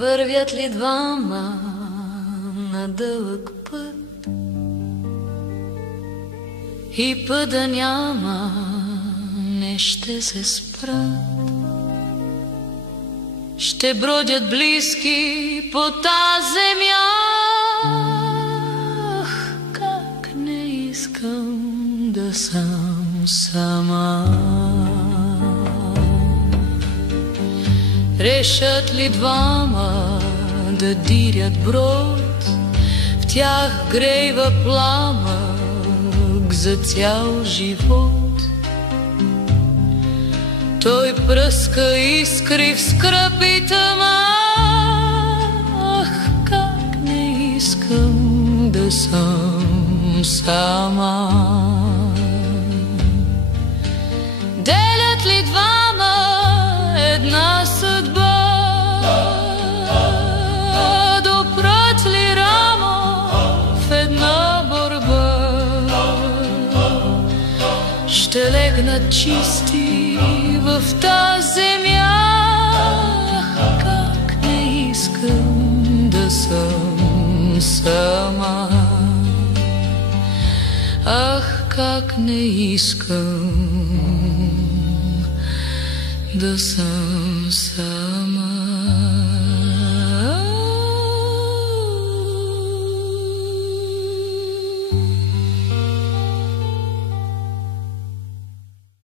Вървят ли двама на дълъг път и пътя няма, не ще се спрат. Ще бродят близки по тази земя. Ах, как не искам да съм сама. Решат ли двама да дирят брод, в тях грейва пламък за цял живот. Той пръска искри в скръб и тъма. Ах, как не искам да съм сама. Делят ли двама една съдба? Допрат ли рамо в една борба? Ще легнат чисти в тази земя. Как не искам да съм сама. Ах, как не искам да съм сама.